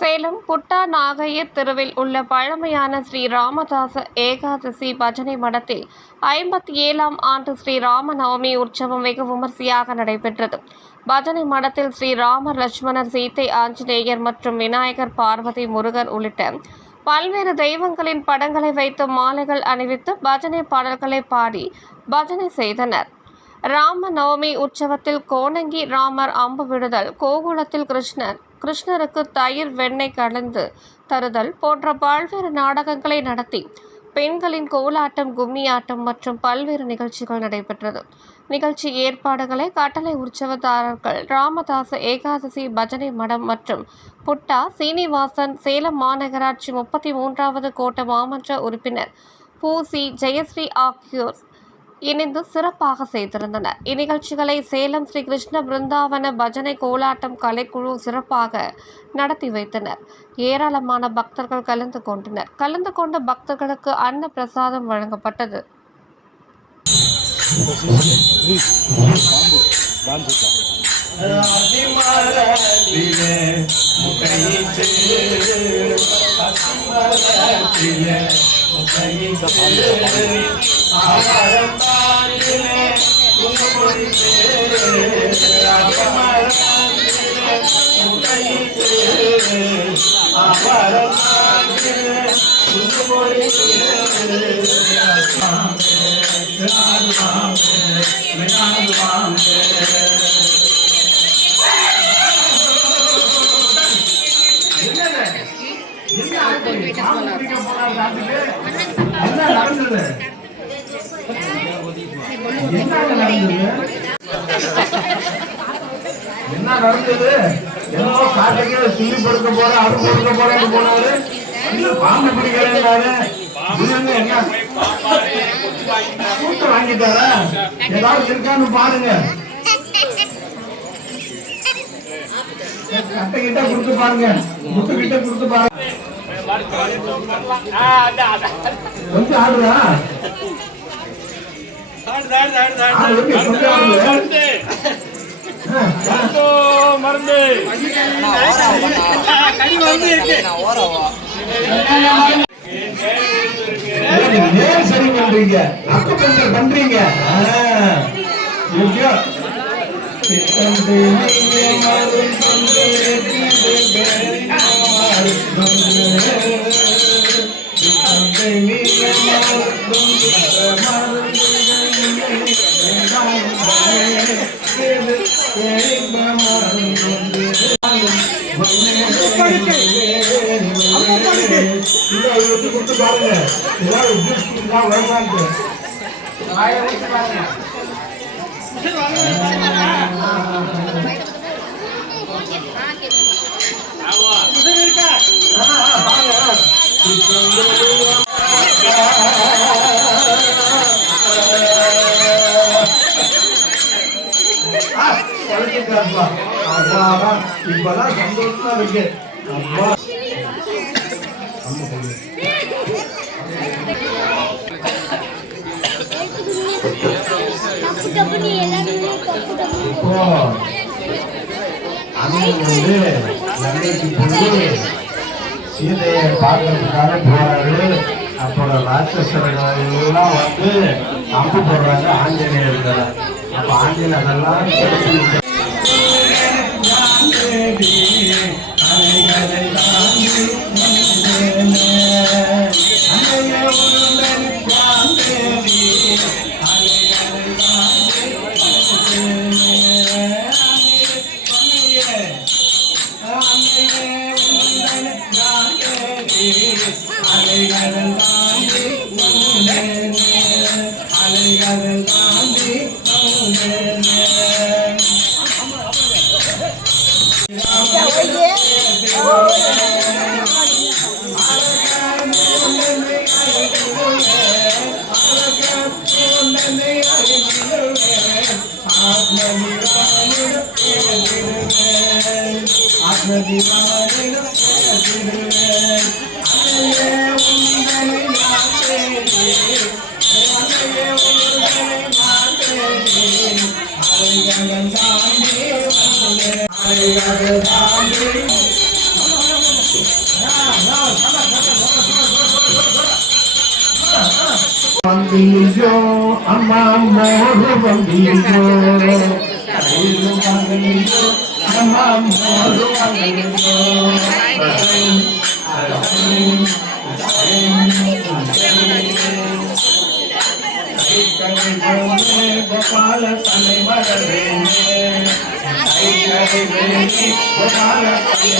சேலம் புட்டா நாகையர் தெருவில் உள்ள பழமையான ஸ்ரீ ராமதாச ஏகாதசி பஜனை மடத்தில் 57ஆம் ஆண்டு ஸ்ரீ ராமநவமி உற்சவம் வெகு விமர்சையாக நடைபெற்றது. பஜனை மடத்தில் ஸ்ரீ ராமர், லட்சுமணர், சீத்தை, ஆஞ்சநேயர் மற்றும் விநாயகர், பார்வதி, முருகன் உள்ளிட்ட பல்வேறு தெய்வங்களின் படங்களை வைத்து மாலைகள் அணிவித்து பஜனை பாடல்களை பாடி பஜனை செய்தனர். ராம நவமி உற்சவத்தில் கோணங்கி ராமர் அம்பு விடுதல், கோகுலத்தில் கிருஷ்ணருக்கு தயிர் வெண்ணெய் கலந்து தருதல் போன்ற பல்வேறு நாடகங்களை நடத்தி பெண்களின் கோலாட்டம், கும்மியாட்டம் மற்றும் பல்வேறு நிகழ்ச்சிகள் நடைபெற்றது. நிகழ்ச்சி ஏற்பாடுகளை கட்டளை உற்சவதாரர்கள் ராமதாச ஏகாதசி பஜனை மடம் மற்றும் புட்டா சீனிவாசன், சேலம் மாநகராட்சி 33வது கோட்ட மாமன்ற உறுப்பினர் பூசி ஜெயஸ்ரீ ஆகியோர் இணைந்து சிறப்பாக செய்திருந்தனர். இந்நிகழ்ச்சிகளை சேலம் ஸ்ரீ கிருஷ்ண பிருந்தாவன பஜனை கோலாட்டம் கலைக்குழு சிறப்பாக நடத்தி வைத்தனர். ஏராளமான பக்தர்கள் கலந்து கொண்டனர். கலந்து கொண்ட பக்தர்களுக்கு அன்ன பிரசாதம் வழங்கப்பட்டது. என்ன நடந்தது? என்னவோ காட்டைக்கு சொல்லி கொடுக்க போற, அது கொடுக்க போறேன்னு போனாரு. பாம்பு பிடிக்கிறாரு. என்ன கூட்டு வாங்கிட்டாரா? ஏதாவது இருக்கான்னு பாருங்க. கட்டை கிட்ட கொடுத்து பாருங்க, முட்டு கிட்ட கொடுத்து பாருங்க. கொஞ்சம் ஆடுதா? மருந்து சரி பண்றீங்க, அப்ப கொஞ்சம் பண்றீங்க. கொடுத்து பாருங்க, இப்பதான் சந்தோஷமா இருக்கு. சீதையை பார்க்கறதுக்காக போறாரு. அப்புறம் ராட்சசர்கள் எல்லாம் வந்து அம்பு போடுறாங்க ஆஞ்சநேயர். அப்ப ஆஞ்சநேயர் அதெல்லாம் ஐயோ அம்மா மோரு வந்தியோ அம்மா மோரு வந்தியோ கோபால தலை மரவேனே கோபால தலை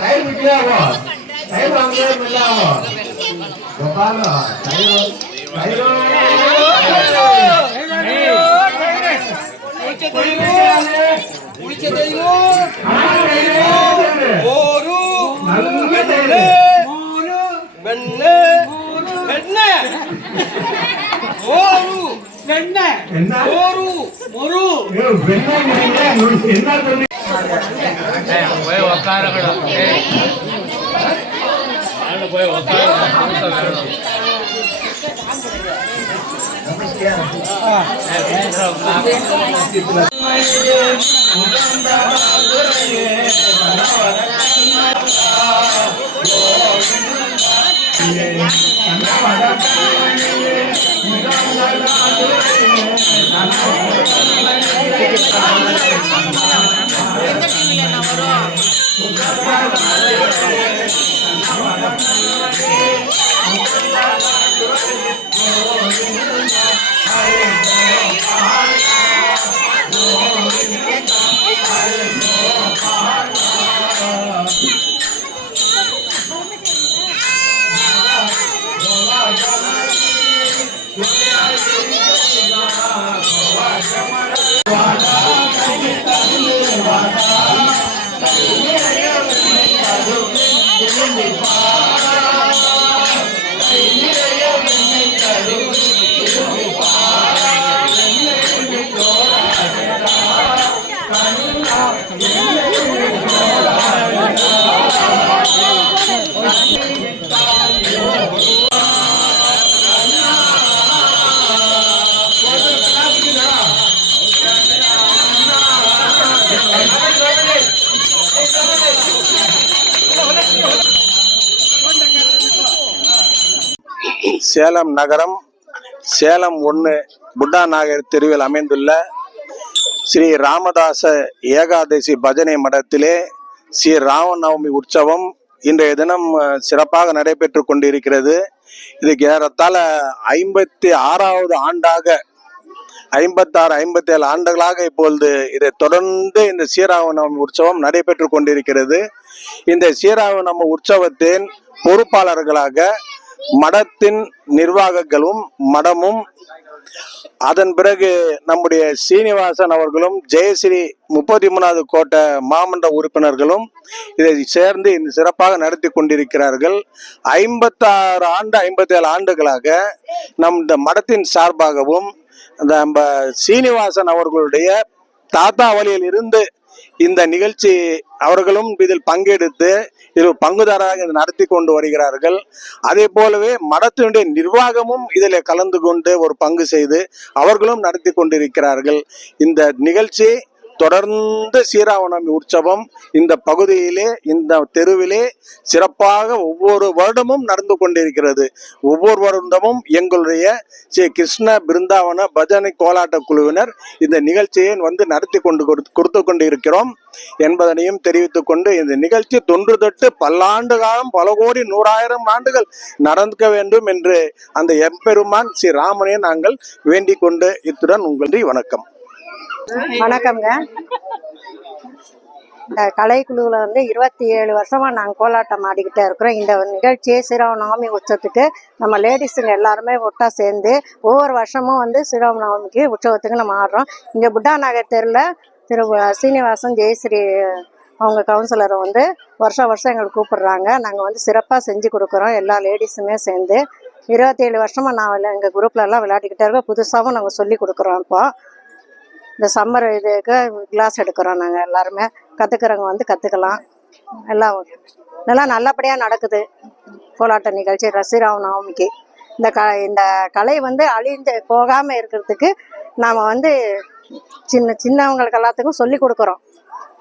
Saya berkelawa, saya bangga berkelawa. Kepala, saya. Salem நகரம் சேலம் 1 புட்டா நாயகர் தெருவில் அமைந்துள்ள ஸ்ரீ ராமதாச ஏகாதசி பஜனை மடத்திலே ஸ்ரீ ராமநவமி உற்சவம் இன்றைய தினம் சிறப்பாக நடைபெற்று கொண்டிருக்கிறது. இதுக்கு ஏறத்தாழ 56வது ஆண்டாக 57 ஆண்டுகளாக இப்பொழுது இதை தொடர்ந்து இந்த ஸ்ரீராமநவமி உற்சவம் நடைபெற்று கொண்டிருக்கிறது. இந்த ஸ்ரீராமநவமி உற்சவத்தின் பொறுப்பாளர்களாக மடத்தின் நிர்வாகங்களும் மடமும், அதன் பிறகு நம்முடைய சீனிவாசன் அவர்களும் ஜெயஸ்ரீ 33வது கோட்டை மாமன்ற உறுப்பினர்களும் இதை சேர்ந்து இந்த சிறப்பாக நடத்தி கொண்டிருக்கிறார்கள். 57 ஆண்டுகளாக இந்த மடத்தின் சார்பாகவும் நம்ம சீனிவாசன் அவர்களுடைய தாத்தா வழியில் இருந்து இந்த நிகழ்ச்சி அவர்களும் இதில் பங்கெடுத்து இதில் பங்குதாரராக நடத்தி கொண்டு வருகிறார்கள். அதே போலவே மடத்தினுடைய நிர்வாகமும் இதில் கலந்து கொண்டு ஒரு பங்கு செய்து அவர்களும் நடத்தி கொண்டிருக்கிறார்கள். இந்த நிகழ்ச்சி தொடர்ந்து ஸ்ரீராமநவமி உற்சவம் இந்த பகுதியிலே இந்த தெருவிலே சிறப்பாக ஒவ்வொரு வருடமும் நடந்து கொண்டிருக்கிறது. ஒவ்வொரு வருடமும் எங்களுடைய ஸ்ரீ கிருஷ்ண பிருந்தாவன பஜனை கோலாட்ட குழுவினர் இந்த நிகழ்ச்சியை நடத்தி கொடுத்து கொண்டு இருக்கிறோம் என்பதனையும் தெரிவித்துக் கொண்டு இந்த நிகழ்ச்சி தொன்று தொட்டு பல்லாண்டு காலம் பல கோடி 100,000 ஆண்டுகள் நடக்க வேண்டும் என்று அந்த எம்பெருமான் ஸ்ரீ ராமனை நாங்கள் வேண்டிக் கொண்டு இத்துடன் உங்களுடைய வணக்கம். வணக்கம்ங்க. இந்த கலைக்குழுவில் 27 வருஷமா நாங்கள் கோலாட்டம் ஆடிக்கிட்டே இருக்கிறோம். இந்த நிகழ்ச்சியை ஸ்ரீராமநவமி உற்சவத்துக்கு நம்ம லேடிஸுங்க எல்லாருமே ஒட்டா சேர்ந்து ஒவ்வொரு வருஷமும் ஸ்ரீராமநவமிக்கு உற்சவத்துக்கு நம்ம ஆடுறோம். இங்கே புட்டா நகர் தெருவில் திரு சீனிவாசன் ஜெயஸ்ரீ அவங்க கவுன்சிலரை வருஷம் எங்களுக்கு கூப்பிடுறாங்க. நாங்கள் சிறப்பாக செஞ்சு கொடுக்குறோம். எல்லா லேடிஸுமே சேர்ந்து 27 வருஷமாக நான் எங்கள் குரூப்லலாம் விளையாடிக்கிட்டே இருக்கோம். புதுசாகவும் நாங்கள் சொல்லி கொடுக்குறோம். இப்போ இந்த சம்மர் இதுக்கு கிளாஸ் எடுக்கிறோம். நாங்கள் எல்லாருமே கற்றுக்கிறவங்க கற்றுக்கலாம். எல்லாம் நல்லா நல்லபடியாக நடக்குது கோலாட்ட நிகழ்ச்சி ஸ்ரீராமநவமிக்கு. இந்த கலை அழிந்து போகாமல் இருக்கிறதுக்கு நாம் சின்னவங்களுக்கு எல்லாத்துக்கும் சொல்லி கொடுக்குறோம்.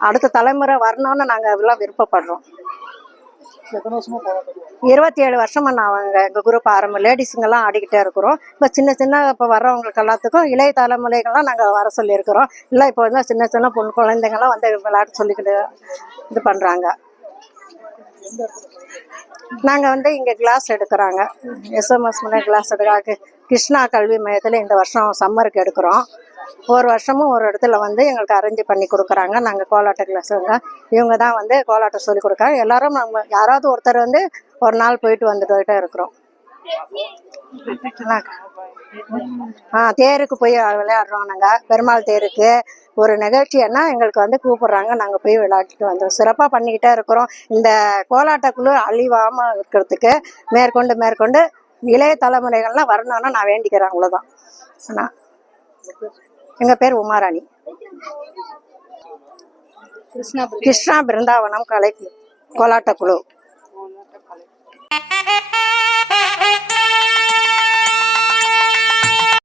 அடுத்த தலைமுறை வரணும்னு நாங்கள் எல்லாம் விருப்பப்படுறோம். 27 வருஷமா எங்கள் குரூப் லேடிஸுங்கெல்லாம் ஆடிக்கிட்டே இருக்கிறோம். இப்போ இப்போ வர்றவங்களுக்கு எல்லாத்துக்கும் இளைய தலைமுறைகள்லாம் நாங்கள் வர சொல்லியிருக்கிறோம். இல்லை இப்போ சின்ன பொண்ணு குழந்தைங்கள்லாம் விளையாட்டு சொல்லிக்கிட்டு இது பண்ணுறாங்க. நாங்கள் இங்கே கிளாஸ் எடுக்கிறாங்க. எஸ்எம்எஸ் கிளாஸ் எடுக்கிறாங்க. கிருஷ்ணா கல்வி மையத்தில் இந்த வருஷம் சம்மருக்கு எடுக்கிறோம். ஒரு வருஷமும் ஒரு இடத்துல எங்களுக்கு அரேஞ்ச் பண்ணி கொடுக்குறாங்க. நாங்கள் கோலாட்ட கிளாஸுங்க இவங்க தான் கோலாட்டம் சொல்லி கொடுக்குறாங்க. எல்லாரும் நம்ம யாராவது ஒருத்தர் ஒரு நாள் போயிட்டு வந்துட்டு இருக்கிறோம். தேருக்கு போய் விளையாடுறோம். நாங்கள் பெருமாள் தேருக்கு ஒரு நிகழ்ச்சின்னா எங்களுக்கு கூப்பிடுறாங்க. நாங்கள் போய் விளையாடிட்டு வந்தோம். சிறப்பாக பண்ணிக்கிட்டே இருக்கிறோம். இந்த கோலாட்டக்குழு அழிவாமல் இருக்கிறதுக்கு மேற்கொண்டு இளைய தலைமுறைகள்லாம் வரணும்னா நான் வேண்டிக்கிறேன். அவ்வளோதான். ஆனால் எங்கள் பேர் உமாராணி. கிருஷ்ணா பிருந்தாவனம் கலை கோலாட்டக்குழு.